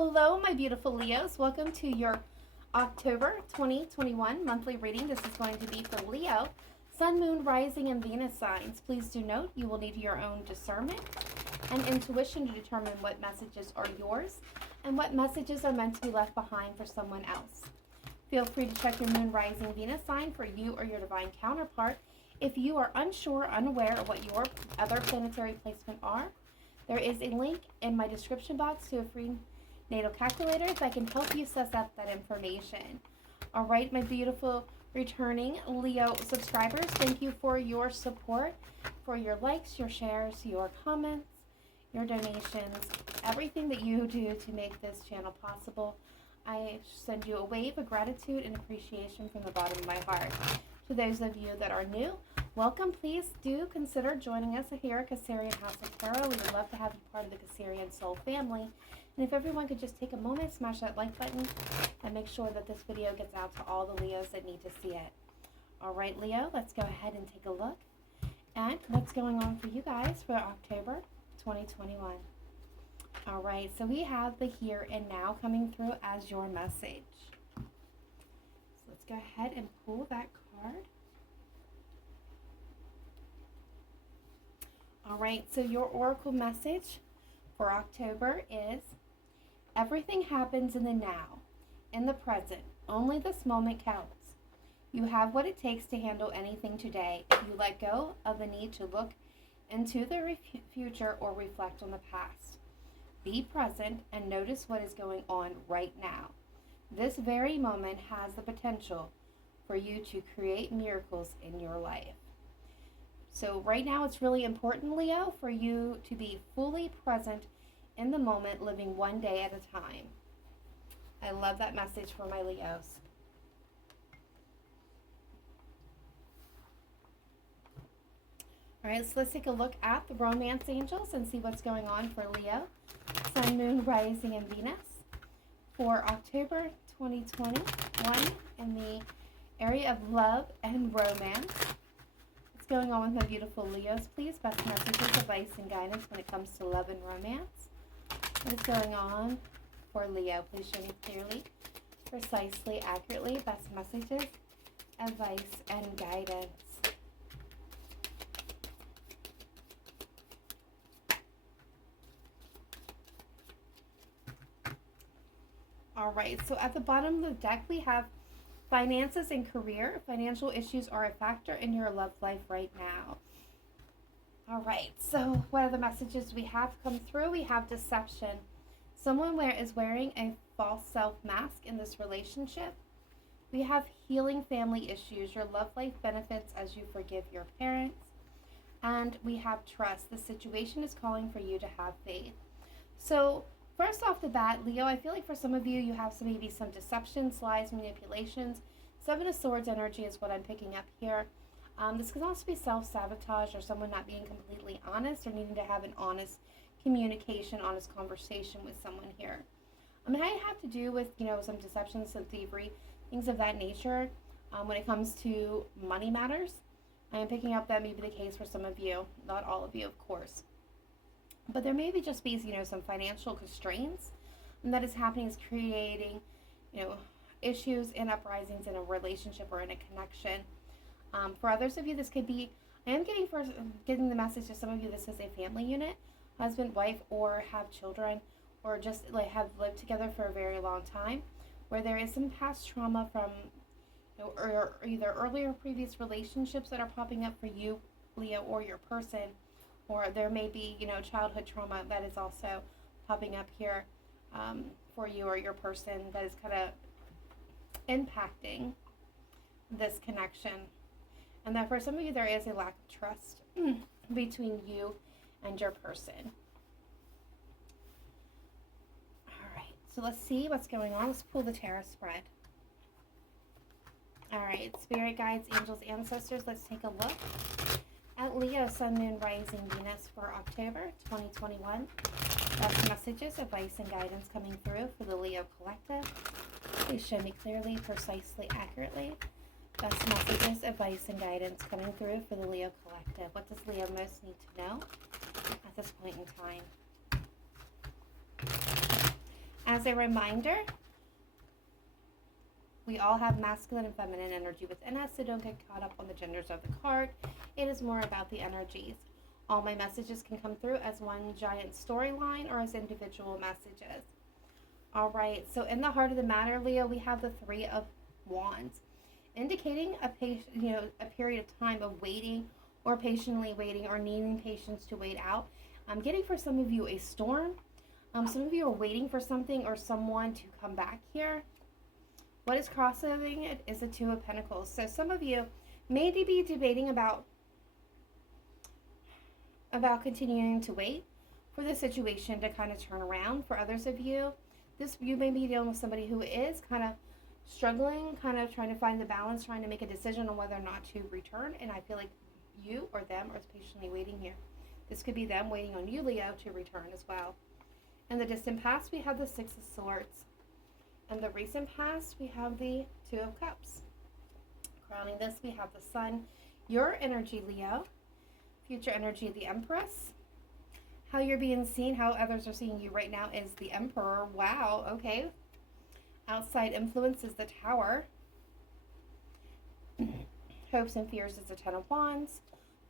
Hello, my beautiful Leos. Welcome to your October 2021 monthly reading. This is going to be for Leo, Sun, Moon, Rising, and Venus signs. Please do note you will need your own discernment and intuition to determine what messages are yours and what messages are meant to be left behind for someone else. Feel free to check your Moon, Rising, Venus sign for you or your divine counterpart. If you are unsure, unaware of what your other planetary placement are, there is a link in my description box to a free natal calculator that can help you suss out that information. All right, my beautiful returning Leo subscribers, thank you for your support, for your likes, your shares, your comments, your donations, everything that you do to make this channel possible. I send you a wave of gratitude and appreciation from the bottom of my heart. To those of you that are new, welcome. Please do consider joining us here at Cancerian House of Tarot. We would love to have you part of the Cancerian Soul family. And if everyone could just take a moment, smash that like button, and make sure that this video gets out to all the Leos that need to see it. All right, Leo, let's go ahead and take a look at what's going on for you guys for October 2021. All right, so we have the here and now coming through as your message. So let's go ahead and pull that card. All right, so your oracle message for October is: everything happens in the now, in the present. Only this moment counts. You have what it takes to handle anything today if you let go of the need to look into the future or reflect on the past. Be present and notice what is going on right now. This very moment has the potential for you to create miracles in your life. So right now it's really important, Leo, for you to be fully present in the moment, living one day at a time. I love that message for my Leos. All right, so let's take a look at the romance angels and see what's going on for Leo, Sun, Moon, Rising, and Venus for October 2021 in the area of love and romance. What's going on with my beautiful Leos, please? Best messages, advice, and guidance when it comes to love and romance. What is going on for Leo? Please show me clearly, precisely, accurately. Best messages, advice, and guidance. All right, so at the bottom of the deck, we have finances and career. Financial issues are a factor in your love life right now. All right, so what are the messages we have come through? We have deception. Someone is wearing a false self mask in this relationship. We have healing family issues. Your love life benefits as you forgive your parents. And we have trust. The situation is calling for you to have faith. So first off the bat, Leo, I feel like for some of you, you have maybe some deceptions, lies, manipulations. Seven of Swords energy is what I'm picking up here. This can also be self-sabotage or someone not being completely honest or needing to have an honest communication, honest conversation with someone here. It might have to do with, some deceptions, some thievery, things of that nature. When it comes to money matters, I am picking up that may be the case for some of you, not all of you, of course. But there may just be, some financial constraints that is happening, is creating, issues and uprisings in a relationship or in a connection. For others of you, this could be, I am getting the message to some of you, this is a family unit, husband, wife, or have children, or just have lived together for a very long time, where there is some past trauma from, or either earlier previous relationships that are popping up for you, Leo, or your person. Or there may be, childhood trauma that is also popping up here for you or your person that is kind of impacting this connection. And that for some of you, there is a lack of trust between you and your person. All right, so let's see what's going on. Let's pull the tarot spread. All right, spirit guides, angels, ancestors, let's take a look at Leo, Sun, Moon, Rising, Venus for October 2021. Best messages, advice, and guidance coming through for the Leo collective. Please show me clearly, precisely, accurately. Best messages, advice, and guidance coming through for the Leo collective. What does Leo most need to know at this point in time? As a reminder, we all have masculine and feminine energy within us, so don't get caught up on the genders of the card. It is more about the energies. All my messages can come through as one giant storyline or as individual messages. All right, so in the heart of the matter, Leo, we have the Three of Wands, indicating a period of time of waiting or patiently waiting or needing patience to wait out. I'm getting for some of you a storm. Some of you are waiting for something or someone to come back here. What is cross-overing it is the Two of Pentacles. So some of you may be debating about continuing to wait for the situation to kind of turn around. For others of you, you may be dealing with somebody who is kind of struggling, kind of trying to find the balance, trying to make a decision on whether or not to return. And I feel like you or them are patiently waiting here. This could be them waiting on you, Leo, to return as well. In the distant past, we have the Six of Swords. In the recent past, we have the Two of Cups. Crowning this, we have the Sun. Your energy, Leo. Future energy, the Empress. How you're being seen, how others are seeing you right now is the Emperor. Wow, okay. Outside influence is the Tower. Hopes and fears is the Ten of Wands.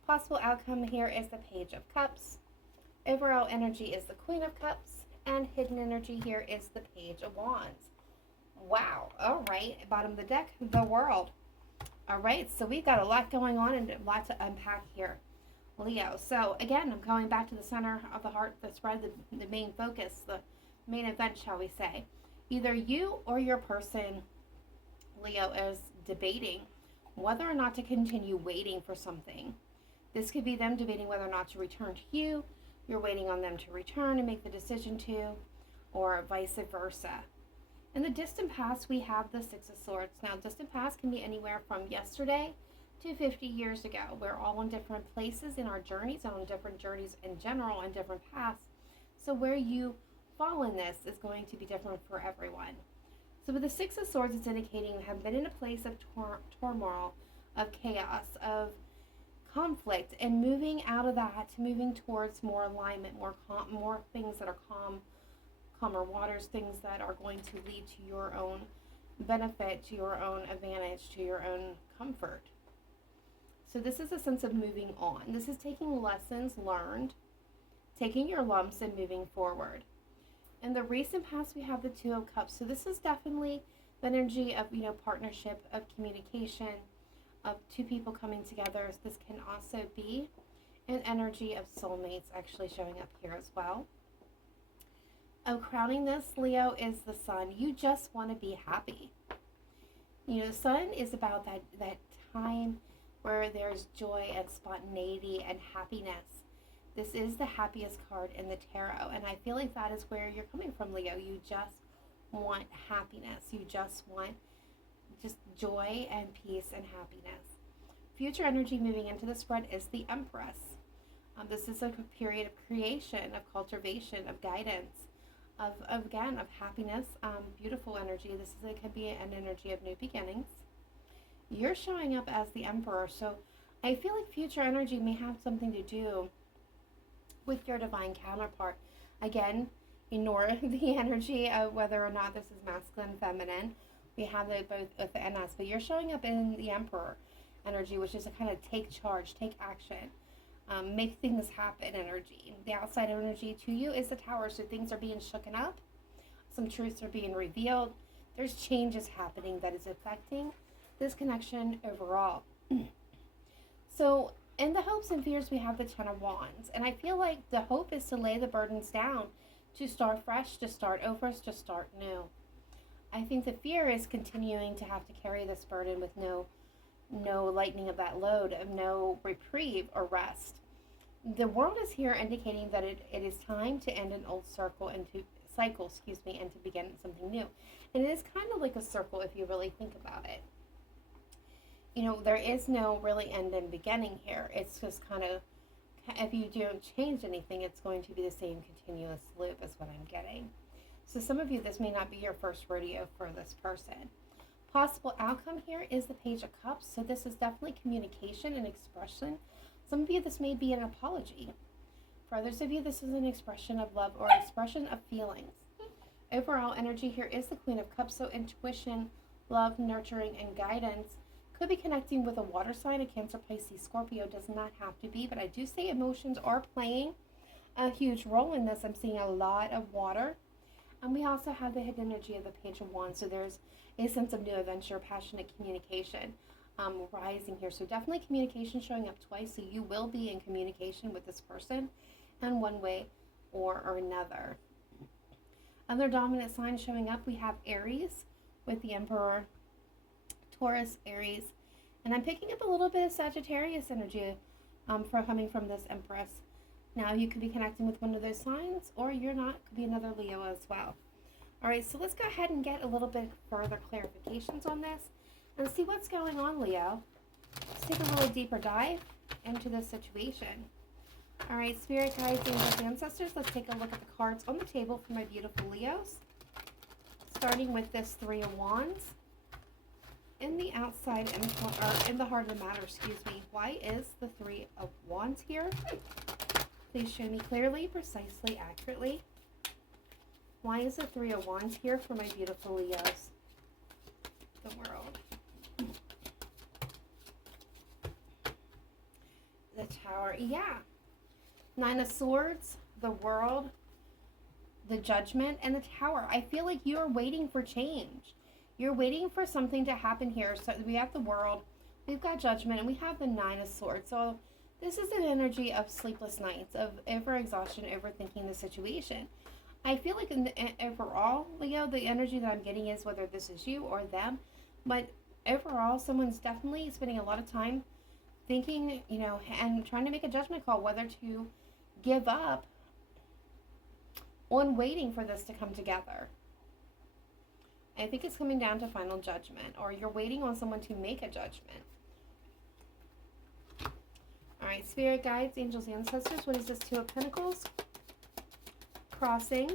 Possible outcome here is the Page of Cups. Overall energy is the Queen of Cups. And hidden energy here is the Page of Wands. Wow. All right. Bottom of the deck, the World. All right. So we've got a lot going on and a lot to unpack here, Leo. So again, I'm going back to the center of the heart, the spread, the main focus, the main event, shall we say. Either you or your person, Leo, is debating whether or not to continue waiting for something. This could be them debating whether or not to return to you. You're waiting on them to return and make the decision to, or vice versa. In the distant past, we have the Six of Swords. Now, distant past can be anywhere from yesterday to 50 years ago. We're all in different places in our journeys, and on different journeys in general, and different paths. So where you fall in this is going to be different for everyone. So with the Six of Swords, it's indicating you have been in a place of turmoil, of chaos, of conflict, and moving out of that, moving towards more alignment, more things that are calmer waters, things that are going to lead to your own benefit, to your own advantage, to your own comfort. So this is a sense of moving on. This is taking lessons learned, taking your lumps and moving forward. In the recent past, we have the Two of Cups. So this is definitely the energy of, partnership, of communication, of two people coming together. This can also be an energy of soulmates actually showing up here as well. Crowning this, Leo, is the Sun. You just want to be happy. The Sun is about that time where there's joy and spontaneity and happiness. This is the happiest card in the tarot, and I feel like that is where you're coming from, Leo. You just want happiness. You just want joy and peace and happiness. Future energy moving into the spread is the Empress. This is a period of creation, of cultivation, of guidance, of happiness, beautiful energy. Could be an energy of new beginnings. You're showing up as the Emperor, so I feel like future energy may have something to do with your divine counterpart. Again, ignore the energy of whether or not this is masculine, feminine. We have it both within us, but you're showing up in the Emperor energy, which is a kind of take charge, take action, make things happen energy. The outside energy to you is the Tower, so things are being shooken up. Some truths are being revealed. There's changes happening that is affecting this connection overall. So in the hopes and fears, we have the Ten of Wands. And I feel like the hope is to lay the burdens down, to start fresh, to start over, to start new. I think the fear is continuing to have to carry this burden with no lightening of that load, of no reprieve or rest. The World is here indicating that it is time to end an old cycle and to begin something new. And it is kind of like a circle if you really think about it. There is no really end and beginning here. It's just kind of, if you don't change anything, it's going to be the same continuous loop is what I'm getting. So some of you, this may not be your first rodeo for this person. Possible outcome here is the Page of Cups. So this is definitely communication and expression. Some of you, this may be an apology. For others of you, this is an expression of love or expression of feelings. Overall energy here is the Queen of Cups, so intuition, love, nurturing, and guidance. Could be connecting with a water sign, a Cancer, Pisces, Scorpio. Does not have to be, but I do say emotions are playing a huge role in this. I'm seeing a lot of water. And we also have the hidden energy of the Page of Wands. So there's a sense of new adventure, passionate communication rising here. So definitely communication showing up twice. So you will be in communication with this person in one way or another. Other dominant signs showing up, we have Aries with the Emperor, Taurus, Aries. And I'm picking up a little bit of Sagittarius energy coming from this Empress. Now, you could be connecting with one of those signs, or you're not. Could be another Leo as well. All right, so let's go ahead and get a little bit further clarifications on this and see what's going on, Leo. Let's take a little deeper dive into this situation. All right, Spirit Guides, Angels, Ancestors, let's take a look at the cards on the table for my beautiful Leos. Starting with this Three of Wands. In the outside, or in the heart of the matter, excuse me, why is the Three of Wands here? Please show me clearly, precisely, accurately. Why is the Three of Wands here for my beautiful Leos? The World. The Tower. Yeah. Nine of Swords, the World, the Judgment, and the Tower. I feel like you're waiting for change. You're waiting for something to happen here. So we have the World, we've got Judgment, and we have the Nine of Swords. So this is an energy of sleepless nights, of over-exhaustion, overthinking the situation. I feel like overall, Leo, the energy that I'm getting is whether this is you or them, but overall, someone's definitely spending a lot of time thinking, and trying to make a judgment call whether to give up on waiting for this to come together. I think it's coming down to final judgment, or you're waiting on someone to make a judgment. All right, Spirit Guides, Angels, Ancestors, what is this? Two of Pentacles, crossing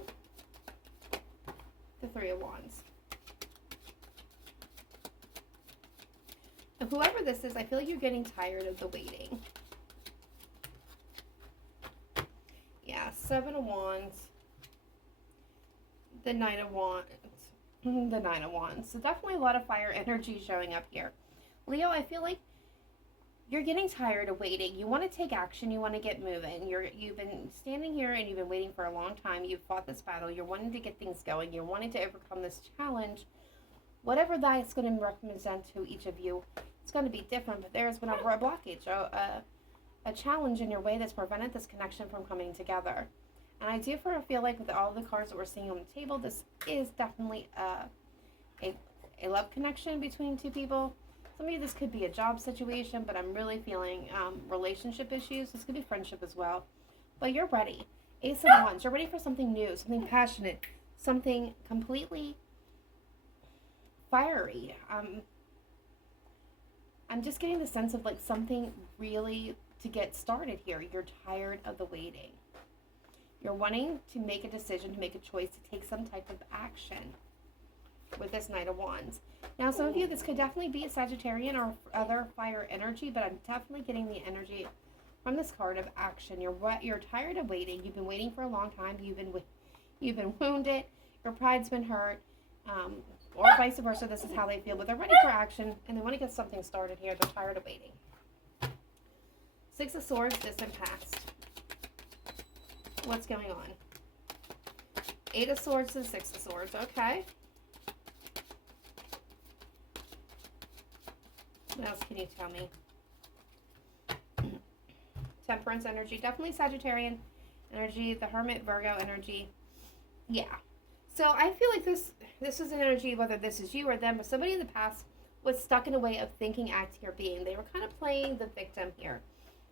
the Three of Wands. And whoever this is, I feel like you're getting tired of the waiting. Yeah, Seven of Wands, the Nine of Wands, the Nine of Wands. So definitely a lot of fire energy showing up here. Leo, I feel like you're getting tired of waiting. You want to take action. You want to get moving. You've been standing here and you've been waiting for a long time. You've fought this battle. You're wanting to get things going. You're wanting to overcome this challenge. Whatever that is going to represent to each of you, it's going to be different. But there's been a blockage, a challenge in your way that's prevented this connection from coming together. And I do feel like with all the cards that we're seeing on the table, this is definitely a love connection between two people. Some of you, this could be a job situation, but I'm really feeling relationship issues. This could be friendship as well. But you're ready. Ace of Wands. You're ready for something new, something passionate, something completely fiery. I'm just getting the sense of like something really to get started here. You're tired of the waiting. You're wanting to make a decision, to make a choice, to take some type of action with this Knight of Wands. Now, some of you, this could definitely be a Sagittarian or other fire energy, but I'm definitely getting the energy from this card of action. You're tired of waiting. You've been waiting for a long time. You've been wounded. Your pride's been hurt, or vice versa. This is how they feel, but they're ready for action and they want to get something started here. They're tired of waiting. Six of Swords, distant past. What's going on? Eight of Swords and Six of Swords. Okay. What else can you tell me? Temperance energy. Definitely Sagittarian energy. The Hermit, Virgo energy. Yeah. So I feel like this is an energy, whether this is you or them, but somebody in the past was stuck in a way of thinking, acting, or being. They were kind of playing the victim here.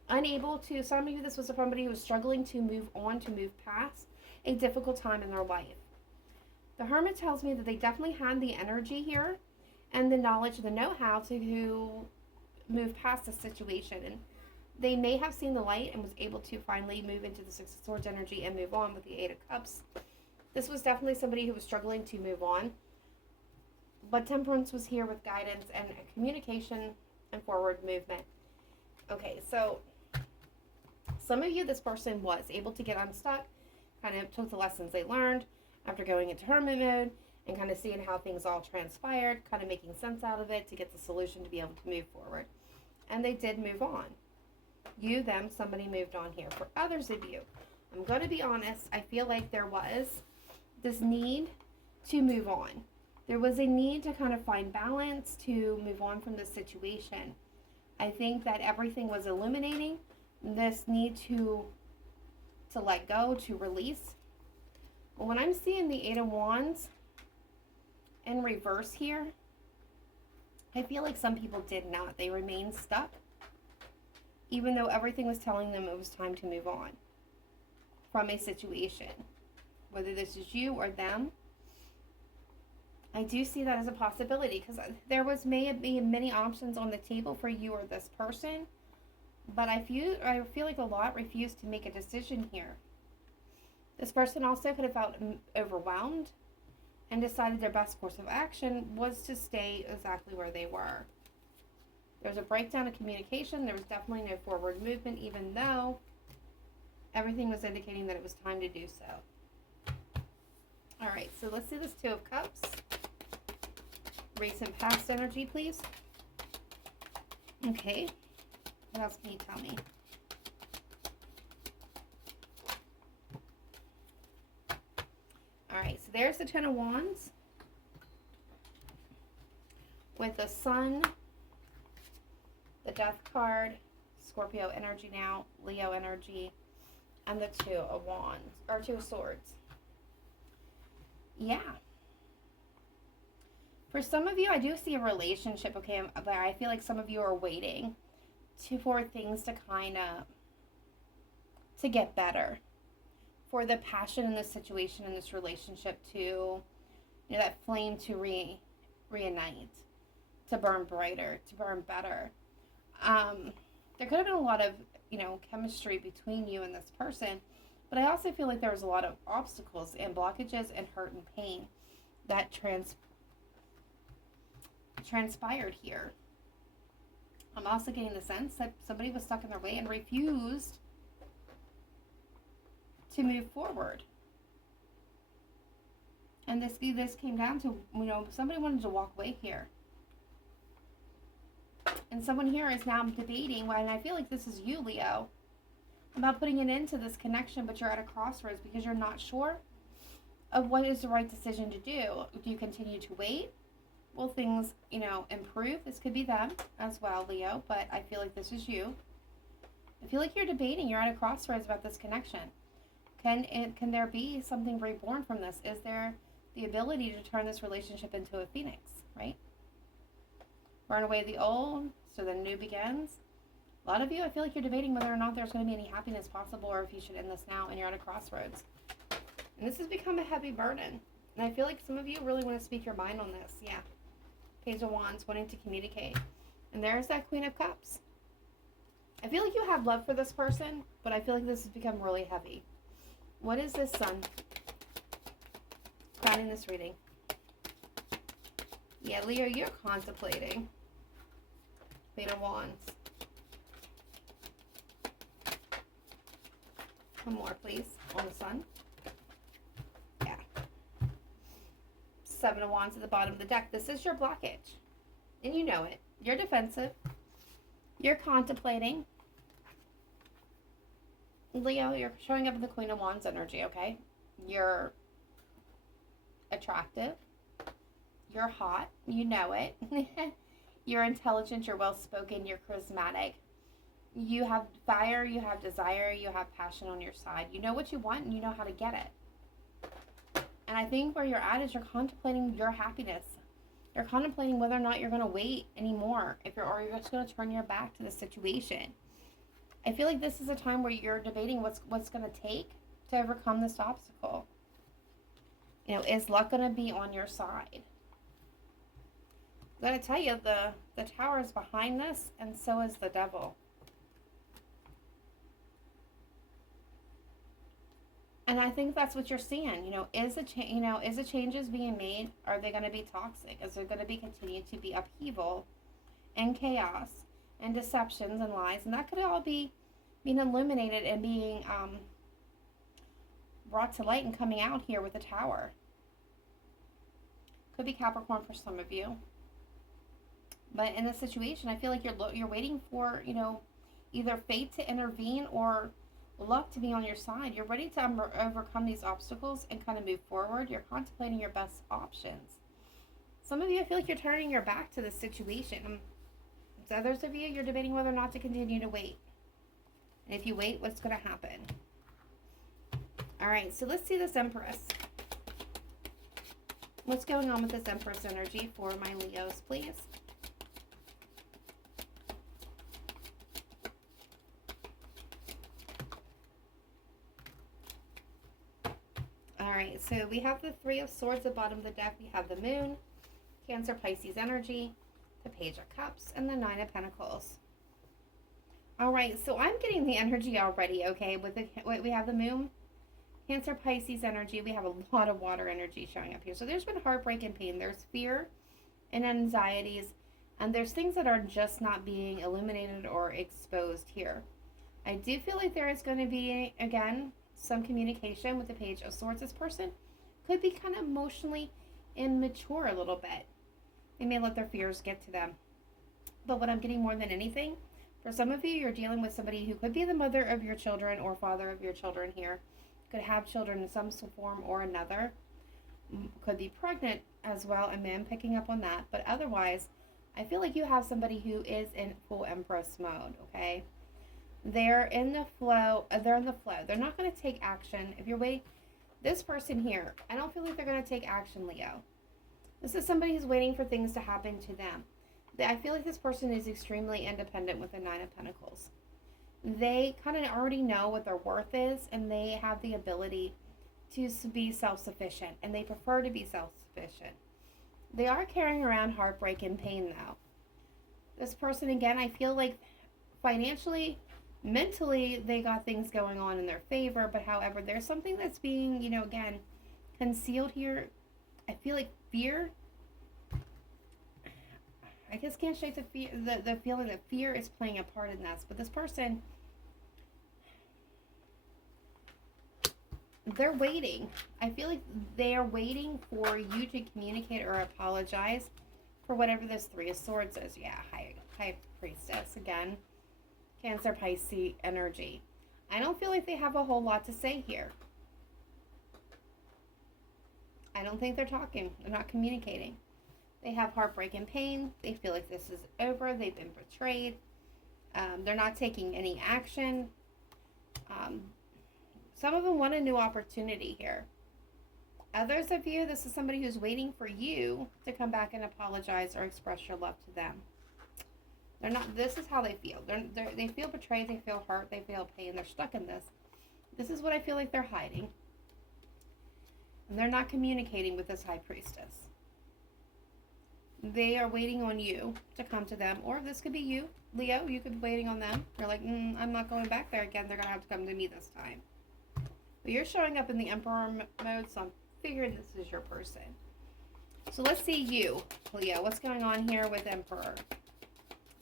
Unable to, some of you, this was somebody who was struggling to move on, to move past a difficult time in their life. The Hermit tells me that they definitely had the energy here and the knowledge, the know-how to move past the situation. And they may have seen the light and was able to finally move into the Six of Swords energy and move on with the Eight of Cups. This was definitely somebody who was struggling to move on. But Temperance was here with guidance and communication and forward movement. Okay, so some of you, this person was able to get unstuck, kind of took the lessons they learned, after going into hermit mode and kind of seeing how things all transpired, kind of making sense out of it to get the solution to be able to move forward. And they did move on. You, them, somebody moved on here. For others of you, I'm going to be honest, I feel like there was this need to move on. There was a need to kind of find balance, to move on from this situation. I think that everything was illuminating this need to let go, to release. But when I'm seeing the Eight of Wands in reverse here, I feel like some people did not. They remained stuck, even though everything was telling them it was time to move on from a situation. Whether this is you or them, I do see that as a possibility, because there may have been many options on the table for you or this person, but I feel like a lot refused to make a decision here. This person also could have felt overwhelmed and decided their best course of action was to stay exactly where they were. There was a breakdown of communication. There was definitely no forward movement, even though everything was indicating that it was time to do so. All right, so let's see this Two of Cups. Recent past energy, please. Okay. What else can you tell me? All right, so there's the Ten of Wands with the Sun, the Death card, Scorpio energy now, Leo energy, and the Two of Wands, or Two of Swords. Yeah. For some of you, I do see a relationship, okay, but I feel like some of you are waiting for things to kind of, to get better. For the passion in this situation, in this relationship to, that flame to reunite, to burn brighter, to burn better. There could have been a lot of, chemistry between you and this person, but I also feel like there was a lot of obstacles and blockages and hurt and pain that transpired here. I'm also getting the sense that somebody was stuck in their way and refused to move forward. And this came down to, somebody wanted to walk away here. And someone here is now debating, and I feel like this is you, Leo, about putting an end to this connection, but you're at a crossroads because you're not sure of what is the right decision to do. Do you continue to wait? Will things, improve? This could be them as well, Leo, but I feel like this is you. I feel like you're debating. You're at a crossroads about this connection. Can there be something reborn from this? Is there the ability to turn this relationship into a phoenix, right? Burn away the old so the new begins. A lot of you, I feel like you're debating whether or not there's going to be any happiness possible, or if you should end this now, and you're at a crossroads. And this has become a heavy burden. And I feel like some of you really want to speak your mind on this. Yeah. Page of Wands, wanting to communicate. And there's that Queen of Cups. I feel like you have love for this person, but I feel like this has become really heavy. What is this Sun? Crowning this reading. Yeah, Leo, you're contemplating. Queen of Wands. One more, please, on the Sun. Yeah. Seven of Wands at the bottom of the deck. This is your blockage. And you know it. You're defensive. You're contemplating. Leo, you're showing up in the Queen of Wands energy, okay? You're attractive. You're hot. You know it. You're intelligent. You're well-spoken. You're charismatic. You have fire. You have desire. You have passion on your side. You know what you want, and you know how to get it. And I think where you're at is you're contemplating your happiness. You're contemplating whether or not you're going to wait anymore, or you're just going to turn your back to the situation. I feel like this is a time where you're debating what's going to take to overcome this obstacle. Is luck going to be on your side? I'm going to tell you, the Tower is behind this, and so is the Devil. And I think that's what you're seeing. Is the changes being made? Are they going to be toxic? Is there going to be continue to be upheaval and chaos and deceptions and lies? And that could all be being illuminated and being brought to light and coming out here with the Tower. Could be Capricorn for some of you. But in this situation, I feel like you're waiting for, either fate to intervene or luck to be on your side. You're ready to overcome these obstacles and kind of move forward. You're contemplating your best options. Some of you, I feel like you're turning your back to this situation. To others of you, you're debating whether or not to continue to wait. And if you wait, what's going to happen? All right, so let's see this Empress. What's going on with this Empress energy for my Leos, please? All right, so we have the Three of Swords at the bottom of the deck. We have the Moon, Cancer, Pisces energy, the Page of Cups, and the Nine of Pentacles. All right, so I'm getting the energy already, okay? We have the Moon, Cancer, Pisces energy. We have a lot of water energy showing up here. So there's been heartbreak and pain. There's fear and anxieties, and there's things that are just not being illuminated or exposed here. I do feel like there is going to be, again, some communication with the Page of Swords. This person could be kind of emotionally immature a little bit. They may let their fears get to them. But what I'm getting more than anything, for some of you, you're dealing with somebody who could be the mother of your children or father of your children here. Could have children in some form or another. Could be pregnant as well, and I'm picking up on that. But otherwise, I feel like you have somebody who is in full Empress mode, okay? They're in the flow. They're not going to take action. If you're waiting, this person here, I don't feel like they're going to take action, Leo. This is somebody who's waiting for things to happen to them. I feel like this person is extremely independent with the Nine of Pentacles. They kind of already know what their worth is, and they have the ability to be self-sufficient, and they prefer to be self-sufficient. They are carrying around heartbreak and pain, though. This person, again, I feel like financially, mentally, they got things going on in their favor, but however, there's something that's being, again, concealed here. I feel like fear, I just can't shake the feeling that fear is playing a part in this. But this person, they're waiting. I feel like they are waiting for you to communicate or apologize for whatever this Three of Swords is. Yeah, High Priestess again. Cancer, Pisces energy. I don't feel like they have a whole lot to say here. I don't think they're talking. They're not communicating. They have heartbreak and pain. They feel like this is over. They've been betrayed. They're not taking any action. Some of them want a new opportunity here. Others of you, this is somebody who's waiting for you to come back and apologize or express your love to them. They're not. This is how they feel. They feel betrayed. They feel hurt. They feel pain. They're stuck in this. This is what I feel like they're hiding. And they're not communicating with this High Priestess. They are waiting on you to come to them. Or this could be you, Leo. You could be waiting on them. You're like, I'm not going back there again. They're going to have to come to me this time. But you're showing up in the Emperor mode, so I'm figuring this is your person. So let's see you, Leo. What's going on here with Emperor?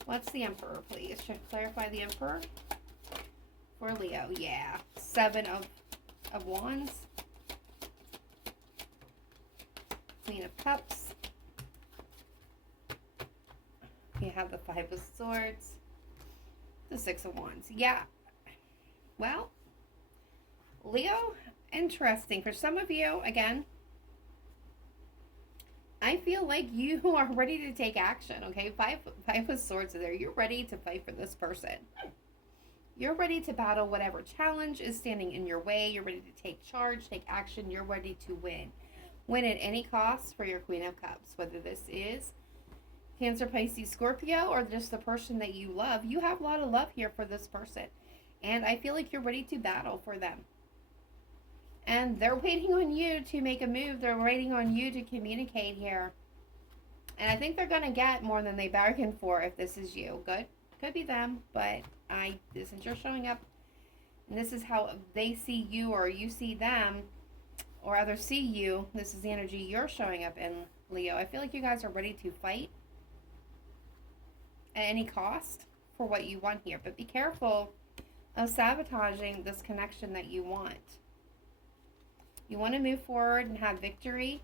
What's the Emperor, please? Should I clarify the Emperor? For Leo, yeah. Seven of Wands. Queen of Cups. You have the Five of Swords. The Six of Wands. Yeah. Well, Leo, interesting. For some of you, again, I feel like you are ready to take action, okay? Five of Swords are there. You're ready to fight for this person. You're ready to battle whatever challenge is standing in your way. You're ready to take charge, take action. You're ready to win. Win at any cost for your Queen of Cups. Whether this is Cancer, Pisces, Scorpio, or just the person that you love. You have a lot of love here for this person. And I feel like you're ready to battle for them. And they're waiting on you to make a move. They're waiting on you to communicate here. And I think they're going to get more than they bargained for if this is you. Good. Could be them, but since you're showing up, and this is how they see you or you see them, or others see you, this is the energy you're showing up in, Leo. I feel like you guys are ready to fight at any cost for what you want here. But be careful of sabotaging this connection that you want. You want to move forward and have victory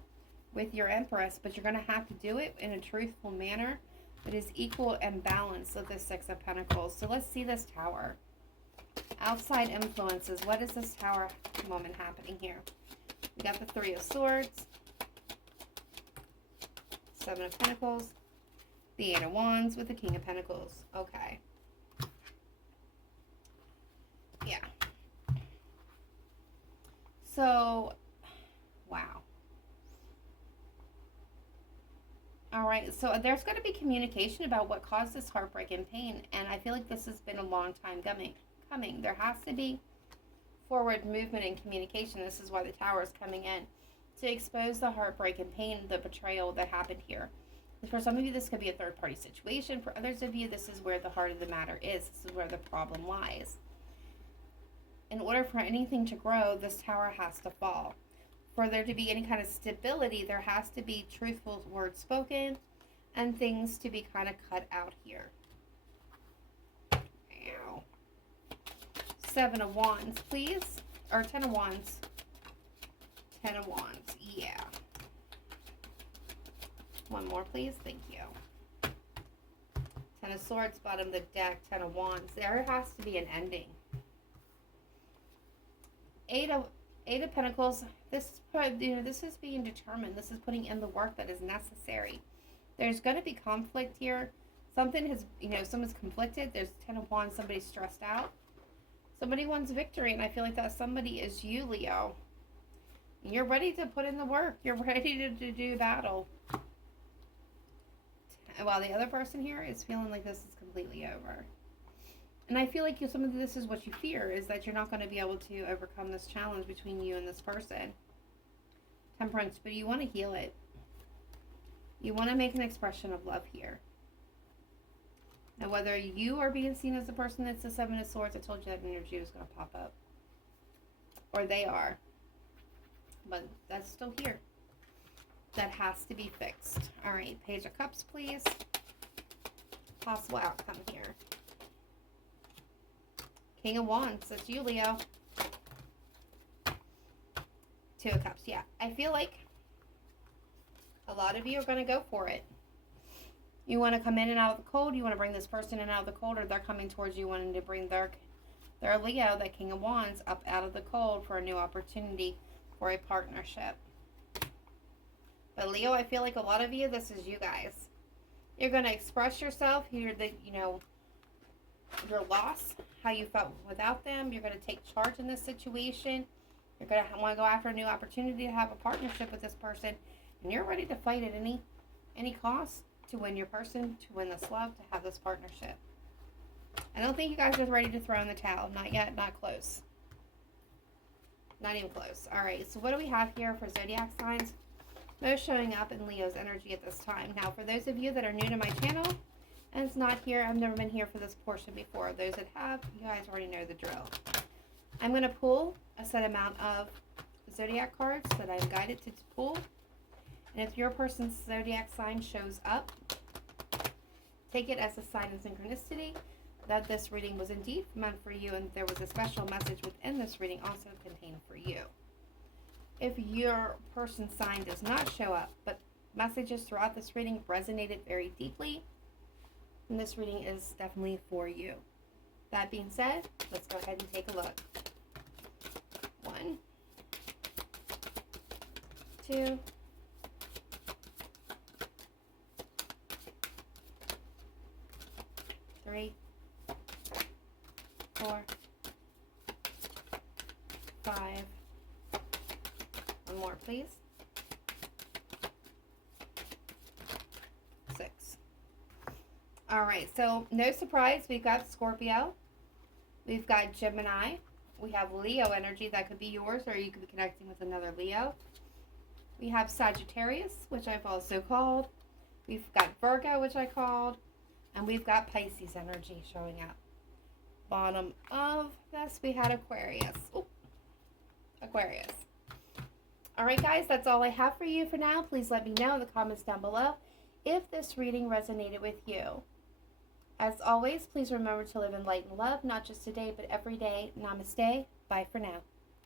with your Empress, but you're going to have to do it in a truthful manner that is equal and balanced with the Six of Pentacles. So let's see this Tower. Outside influences. What is this Tower moment happening here? We got the Three of Swords, Seven of Pentacles, the Eight of Wands with the King of Pentacles. Okay. Yeah. So, wow. All right, so there's going to be communication about what caused this heartbreak and pain, and I feel like this has been a long time coming. There has to be forward movement and communication. This is why the Tower is coming in, to expose the heartbreak and pain, the betrayal that happened here. For some of you, this could be a third-party situation. For others of you, this is where the heart of the matter is. This is where the problem lies. In order for anything to grow, this Tower has to fall. For there to be any kind of stability, there has to be truthful words spoken and things to be kind of cut out here. Ow. Seven of Wands, please. Or Ten of Wands. Ten of Wands, yeah. One more, please. Thank you. Ten of Swords, bottom of the deck. Ten of Wands. There has to be an ending. Eight of Pentacles. This is being determined. This is putting in the work that is necessary. There's going to be conflict here. Something has, someone's conflicted. There's Ten of Wands. Somebody's stressed out. Somebody wants victory, and I feel like that somebody is you, Leo. You're ready to put in the work. You're ready to do battle. While the other person here is feeling like this is completely over. And I feel like some of this is what you fear, is that you're not going to be able to overcome this challenge between you and this person. Temperance, but you want to heal it. You want to make an expression of love here. Now, whether you are being seen as the person that's the Seven of Swords, I told you that energy was going to pop up. Or they are. But that's still here. That has to be fixed. All right, Page of Cups, please. Possible outcome here. King of Wands, that's you, Leo. Two of Cups, yeah. I feel like a lot of you are going to go for it. You want to come in and out of the cold. You want to bring this person in and out of the cold, or they're coming towards you wanting to bring their Leo, that King of Wands, up out of the cold for a new opportunity for a partnership. But Leo, I feel like a lot of you, this is you guys. You're going to express yourself. Your loss, how you felt without them. You're going to take charge in this situation. You're going to want to go after a new opportunity to have a partnership with this person. And you're ready to fight at any cost to win your person, to win this love, to have this partnership. I don't think you guys are ready to throw in the towel. Not yet, not close. Not even close. All right, so what do we have here for zodiac signs? Most showing up in Leo's energy at this time. Now, for those of you that are new to my channel and it's not here, I've never been here for this portion before. Those that have, you guys already know the drill. I'm going to pull a set amount of zodiac cards that I'm guided to pull. And if your person's zodiac sign shows up, take it as a sign of synchronicity that this reading was indeed meant for you, and there was a special message within this reading also contained for you. If your person's sign does not show up, but messages throughout this reading resonated very deeply, then this reading is definitely for you. That being said, let's go ahead and take a look. 1, 2, 3, 4, 5. One more, please. 6. All right, so no surprise, we've got Scorpio. We've got Gemini. We have Leo energy. That could be yours, or you could be connecting with another Leo. We have Sagittarius, which I've also called. We've got Virgo, which I called. And we've got Pisces energy showing up. Bottom of this, we had Aquarius. Ooh, Aquarius. All right, guys, that's all I have for you for now. Please let me know in the comments down below if this reading resonated with you. As always, please remember to live in light and love, not just today, but every day. Namaste. Bye for now.